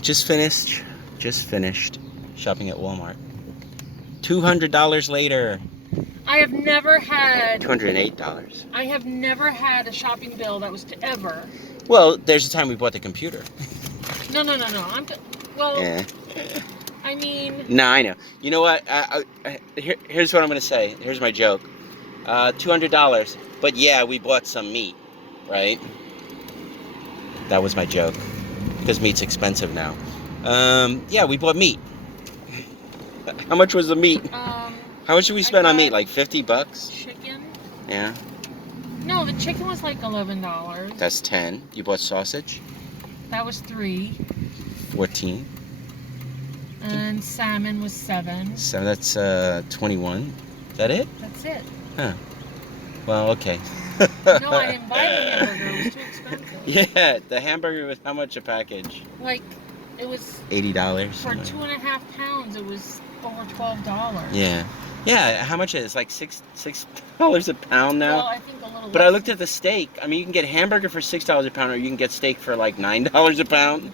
Just finished shopping at Walmart. $200 later. I have never had... $208. I have never had a shopping bill that was to ever. Well, there's the time we bought the computer. No. Well, Yeah. I mean... No, I know. You know what? Here's what I'm going to say. Here's my joke. $200. But yeah, we bought some meat, right? That was my joke. Because meat's expensive now. Yeah, we bought meat. How much was the meat? How much did we spend on meat? Like 50 bucks? Chicken? Yeah. No, the chicken was like $11. That's 10. You bought sausage? That was 3. 14. And salmon was 7. So that's 21. Is that it? That's it. Huh. Well, okay. No, I didn't buy the hamburger. It was too expensive. Yeah, the hamburger was how much a package? Like, it was... $80. For 2.5 pounds, it was over $12. Yeah. Yeah, how much is it? It's like $6 a pound now? Well, I think a little But less. I looked at the steak. I mean, you can get hamburger for $6 a pound, or you can get steak for like $9 a pound.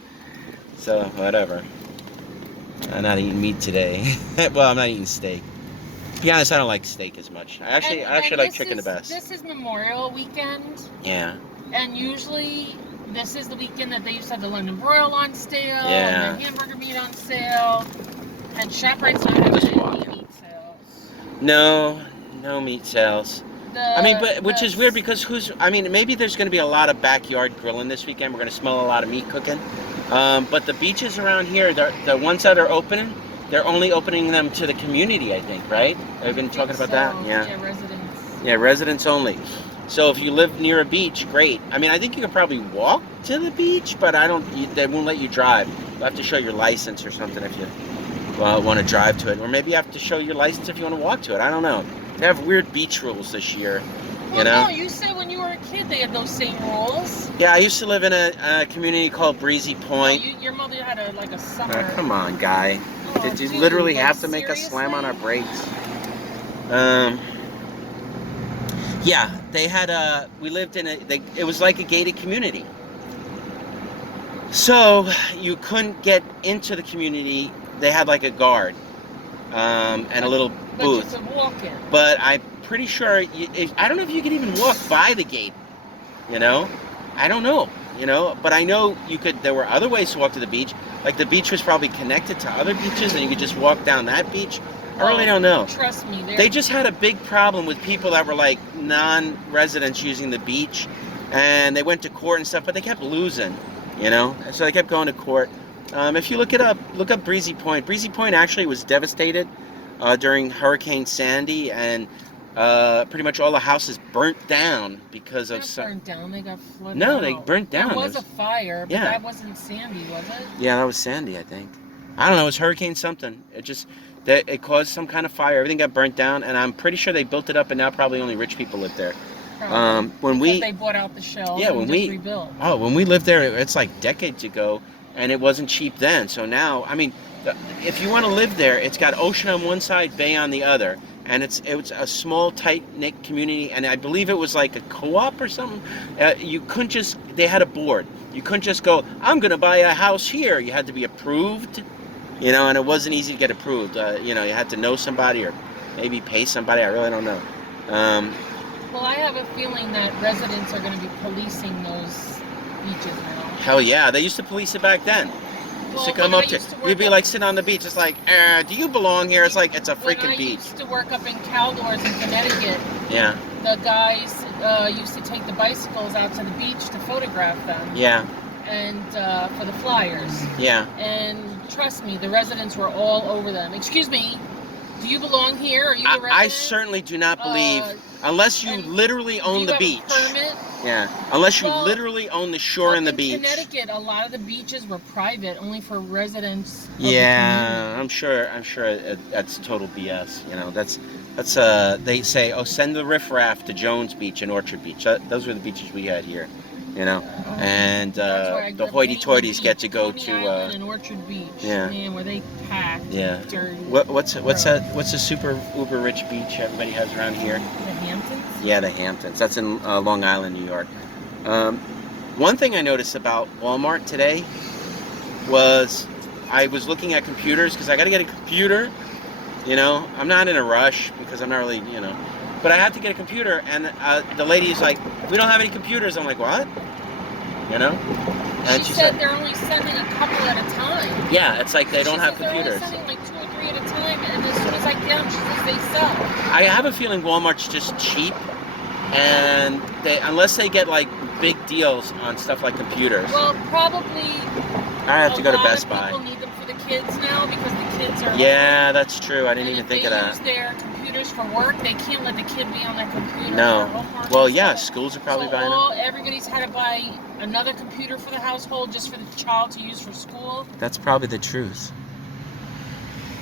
So, whatever. I'm not eating meat today. Well, I'm not eating steak. To be honest, I don't like steak as much. I actually like chicken the best. This is Memorial Weekend. Yeah. And usually, this is the weekend that they used to have the London broil on sale, Yeah. and the hamburger meat on sale, and ShopRite's not having any meat sales. No meat sales. I mean, but which is weird because maybe there's going to be a lot of backyard grilling this weekend. We're going to smell a lot of meat cooking. But the beaches around here, the ones that are opening, they're only opening them to the community, I think, right? I've been talking about that. Yeah. Yeah, residents. Yeah, residents only. So if you live near a beach, great. I mean, I think you could probably walk to the beach, but they won't let you drive. You'll have to show your license or something if you want to drive to it. Or maybe you have to show your license if you want to walk to it. I don't know. They have weird beach rules this year, Well, no, you said when you were a kid they had those same rules. Yeah, I used to live in a community called Breezy Point. No, your mother had a summer. Oh, come on, guy. Oh, Did you dude, literally like, have to make us slam on our brakes? Yeah, they had we lived in it was like a gated community. So you couldn't get into the community. They had like a guard and a little booth. But you could walk in. But I'm pretty sure, I don't know if you could even walk by the gate, I don't know, but I know there were other ways to walk to the beach. Like the beach was probably connected to other beaches and you could just walk down that beach. I really don't know. Trust me. They just had a big problem with people that were like non-residents using the beach, and they went to court and stuff, but they kept losing, so they kept going to court. If you look up Breezy Point. Breezy Point actually was devastated during Hurricane Sandy, and pretty much all the houses burnt down because of some... burnt down, they got flooded. No, they burnt down. There was a fire, but that wasn't Sandy, was it? Yeah, that was Sandy, I think. I don't know, it was Hurricane something. It caused some kind of fire. Everything got burnt down, and I'm pretty sure they built it up, and now probably only rich people live there. Because they bought out the shells and just rebuilt. Oh, when we lived there, it's like decades ago, and it wasn't cheap then. So now, I mean, if you want to live there, it's got ocean on one side, bay on the other, and it was a small, tight-knit community, and I believe it was like a co-op or something. You couldn't just... They had a board. You couldn't just go, I'm going to buy a house here. You had to be approved. And it wasn't easy to get approved. You had to know somebody or maybe pay somebody. I really don't know. Well, I have a feeling that residents are going to be policing those beaches now. Hell yeah. They used to police it back then. To come up to you'd be like sitting on the beach. It's like, do you belong here? It's like, it's a freaking beach. When I used to work up in Caldors in Connecticut, yeah, the guys used to take the bicycles out to the beach to photograph them. Yeah. And for the flyers. Yeah. And trust me, the residents were all over them. Excuse me, do you belong here? Are you a resident? I certainly do not believe, unless you literally own the beach. Do you have a permit? Yeah, unless you literally own the shore and the beach. In Connecticut, a lot of the beaches were private, only for residents of the community. I'm sure that's total BS. That's they say, oh, send the riffraff to Jones Beach and Orchard Beach. Those were the beaches we had here. And the hoity-toities get to go to and Orchard Beach. Yeah. Man, where they packed. Yeah. Dirty. What's a super uber rich beach everybody has around here? The Hamptons. Yeah, the Hamptons. That's in Long Island, New York. One thing I noticed about Walmart today was I was looking at computers because I got to get a computer. You know, I'm not in a rush because I'm not really, you know, but I have to get a computer, and the lady's like, we don't have any computers. I'm like, what? You know? And she said they're only sending a couple at a time. Yeah, it's like they don't have computers. They're only sending like 2 or 3 at a time, and as soon as I get them, she says they sell. I have a feeling Walmart's just cheap, and unless they get like big deals on stuff like computers. Well, probably. I have to go to Best Buy. People need them for the kids now because the kids are. Yeah, that's true. I didn't even think of that. If they use their computers for work, they can't let the kid be on their computer. No. Well, yeah, schools are probably buying them. Everybody's had to buy another computer for the household just for the child to use for school. That's probably the truth.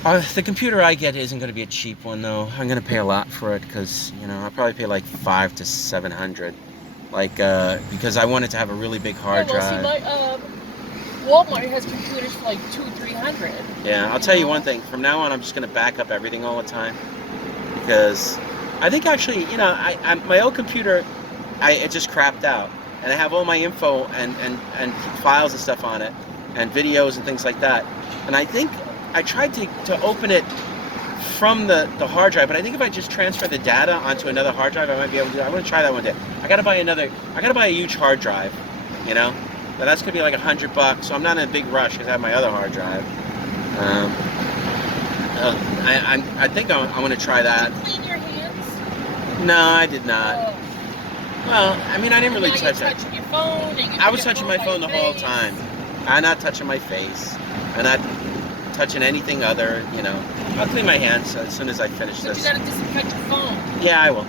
The computer I get isn't going to be a cheap one, though. I'm going to pay a lot for it because, you know, I'll probably pay like $500 to $700. Like, because I wanted to have a really big hard drive. See, Walmart has computers for like $200-300. Yeah, I'll tell you one thing. From now on, I'm just going to back up everything all the time. Because I think actually, you know, my old computer, it just crapped out. And I have all my info and files and stuff on it. And videos and things like that. And I think I tried to open it from the hard drive, but I think if I just transfer the data onto another hard drive, I might be able to do it. I'm going to try that one day. I got to buy a huge hard drive, you know? But that's going to be like $100, so I'm not in a big rush because I have my other hard drive. I think I'm going to try that. Did you clean your hands? No, I did not. Oh. Well, I mean, I didn't really touch it. Touching your phone, I was touching my phone the whole time. I'm not touching my face. I'm not touching anything other, you know. I'll clean my hands as soon as I finish this. But you gotta disinfect your phone. Yeah, I will.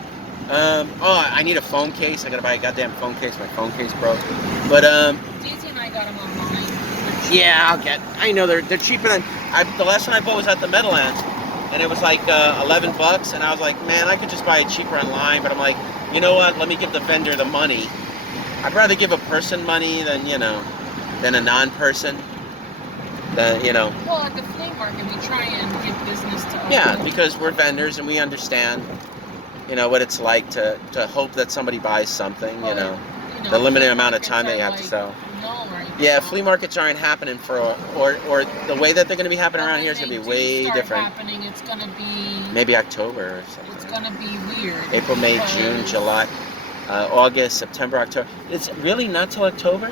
I need a phone case. I gotta buy a goddamn phone case. My phone case broke. But Daisy and I got them online. Yeah, I know they're cheaper than. The last one I bought was at the Meadowlands, and it was like $11, and I was like, man, I could just buy it cheaper online. But I'm like, you know what? Let me give the vendor the money. I'd rather give a person money than a non-person. You know. Well, at the flea market, we try and give business to other Yeah, people. because we're vendors and we understand, you know, what it's like to hope that somebody buys something, you know, the limited amount of time they have to sell. Yeah, flea markets aren't happening or the way that they're going to be happening around here is going to be way different. Happening, it's going to be maybe October or something. It's going to be weird. April, May, June, July, August, September, October. It's really not till October?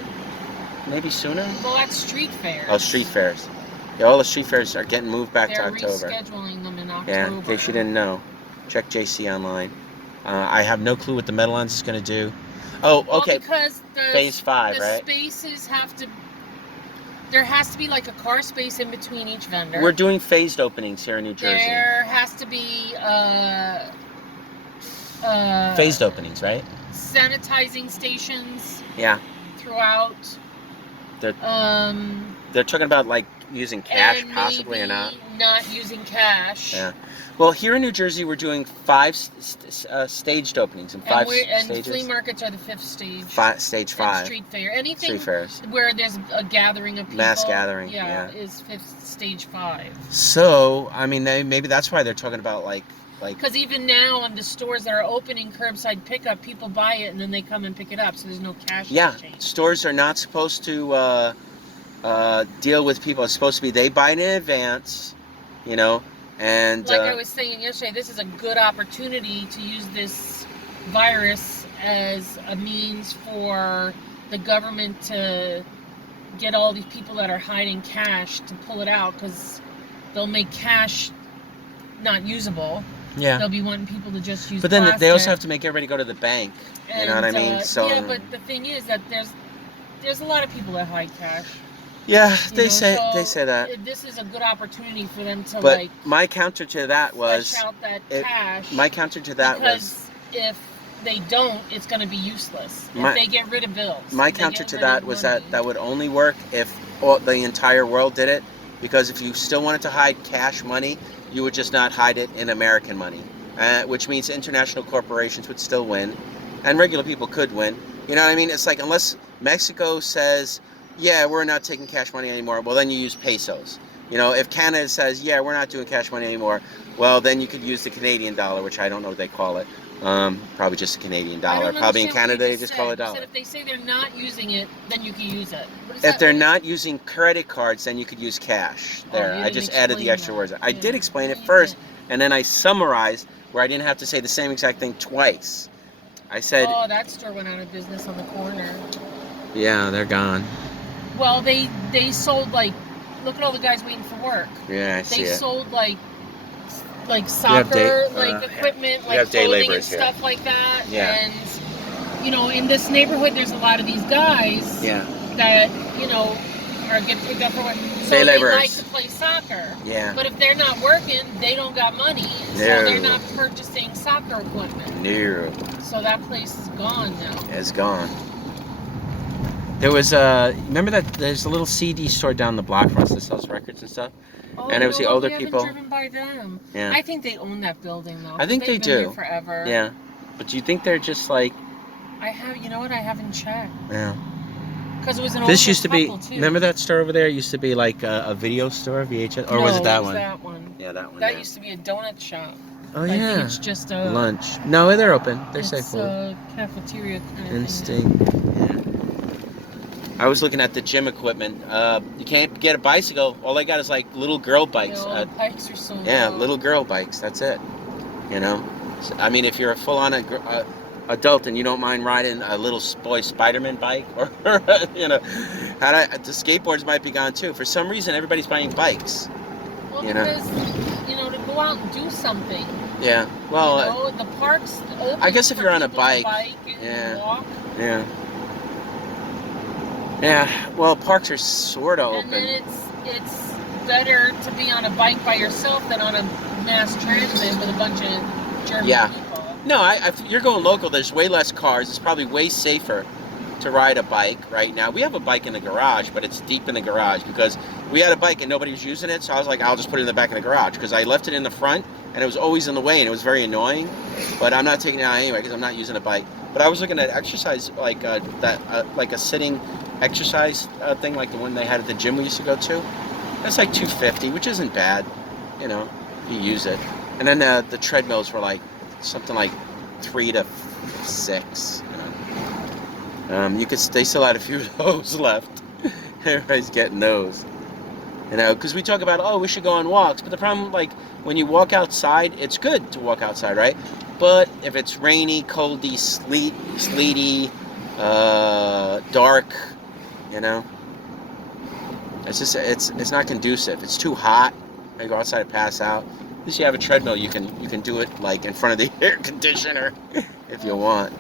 Maybe sooner? Well, that's street fairs. Oh, street fairs. Yeah, all the street fairs are getting moved back to October. They're rescheduling them in October. Yeah, in case you didn't know. Check JC online. I have no clue what the Meadowlands is going to do. Oh, okay. Well, because Phase 5, right? The spaces have to... There has to be like a car space in between each vendor. We're doing phased openings here in New Jersey. There has to be... phased openings, right? Sanitizing stations. Yeah. Throughout. They're talking about like using cash, possibly, or not. Not using cash. Yeah. Well, here in New Jersey, we're doing 5 staged openings and 5 stages. And flea markets are the 5th stage. Stage 5. And street fair. Anything street fairs where there's a gathering of people. Mass gathering. Yeah. Is 5th stage 5. So, I mean, maybe that's why they're talking about like. Because even now in the stores that are opening curbside pickup, people buy it and then they come and pick it up, so there's no cash exchange. Stores are not supposed to deal with people. It's supposed to be they buy it in advance, you know, and like I was saying yesterday, this is a good opportunity to use this virus as a means for the government to get all these people that are hiding cash to pull it out, because they'll make cash not usable. Yeah. They'll be wanting people to just use But then plastic. they also have to make everybody go to the bank. You know what I mean? So yeah, but the thing is that there's a lot of people that hide cash. Yeah, they say that. This is a good opportunity for them to but my counter to that was flesh out that cash. My counter to that was if they don't, it's going to be useless. If they get rid of bills. My counter to that was that would only work if the entire world did it, because if you still wanted to hide cash money, you would just not hide it in American money, which means international corporations would still win, and regular people could win. You know what I mean? It's like, unless Mexico says, yeah, we're not taking cash money anymore, well, then you use pesos. You know, if Canada says, yeah, we're not doing cash money anymore, well, then you could use the Canadian dollar, which I don't know what they call it. Probably just a Canadian I dollar. don't Probably in understand what Canada you they just call it said. You dollar. said if they say they're not using it, then you can use it. What is If that they're mean? not using credit cards, then you could use cash. There, you I didn't just added the explain extra that. words. I did Yeah. explain No, it you first, didn't. and then I summarized where I didn't have to say the same exact thing twice. I said, Oh, that store went out of business on the corner. yeah, they're gone. Well, they sold like, look at all the guys waiting for work. Yeah, I see They it. sold like have soccer day- equipment, we like have day clothing and laborers here. stuff like that. Yeah. And you know, in this neighborhood, there's a lot of these guys Yeah. that you know are getting picked up for work. So Day they laborers. like to play soccer. Yeah. But if they're not working, they don't got money, so they're not purchasing soccer equipment. No. So that place is gone now. It's gone. There was remember that there's a little CD store down the block from us that sells records and stuff? Oh, And it was the older we people. haven't driven by them. Yeah. I think they own that building though. I think they They've been do. there forever. Yeah. But do you think they're just like... You know what? I haven't checked. Yeah. Because it was an This older used to be... couple, too. Remember that store over there? It used to be like a video store, VHS? Or No, was it that was one? that one. Yeah, that one. That yeah. used to be a donut shop. Oh, I yeah. think it's just a... Lunch. No, they're open. They're it's safe food. a cafeteria kind of Instinct. Yeah. I was looking at the gym equipment. You can't get a bicycle. All I got is like little girl bikes. You know, bikes are so Yeah, low. little girl bikes. That's it. You know. So, I mean, if you're a full-on adult and you don't mind riding a little boy Spider-Man bike, or you know, the skateboards might be gone too. For some reason, everybody's buying bikes. Well, you know. because you know, to go out and do something. Yeah. Well. You know, the park's open. I guess if for you're on a people to bike, and yeah. walk. Yeah. Yeah. Well, parks are sort of open. And then it's better to be on a bike by yourself than on a mass transit with a bunch of German people. No, if you're going local, there's way less cars. It's probably way safer to ride a bike right now. We have a bike in the garage, but it's deep in the garage because we had a bike and nobody was using it. So I was like, I'll just put it in the back of the garage because I left it in the front and it was always in the way and it was very annoying. But I'm not taking it out anyway because I'm not using a bike. But I was looking at exercise like like a sitting exercise thing like the one they had at the gym we used to go to. That's like $250, which isn't bad, you know, if you use it. And then the treadmills were like something like $3 to $6. You know, they still had a few of those left. Everybody's getting those. You know, because we talk about, oh, we should go on walks, but the problem, like, when you walk outside, it's good to walk outside, right? But if it's rainy, coldy, sleety, dark, you know, it's just it's not conducive. It's too hot. I go outside and pass out. At least you have a treadmill. You can do it like in front of the air conditioner if you want.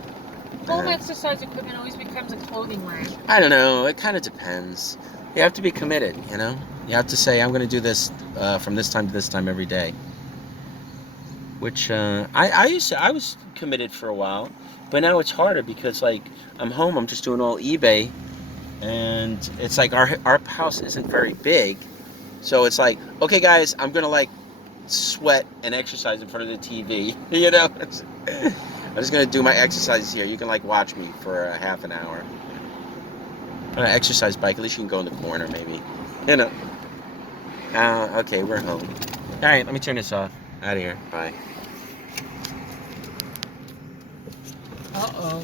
Home exercise equipment always becomes a clothing line. I don't know. It kind of depends. You have to be committed. You know. You have to say, I'm going to do this from this time to this time every day. Which I was committed for a while, but now it's harder because like I'm home. I'm just doing all eBay. And it's like our house isn't very big, so it's like, okay guys, I'm gonna like sweat and exercise in front of the TV, you know. I'm just gonna do my exercises here. You can like watch me for a half an hour. On an exercise bike, at least you can go in the corner maybe, you know. Okay, we're home. All right, let me turn this off. Out of here. Bye. Uh-oh.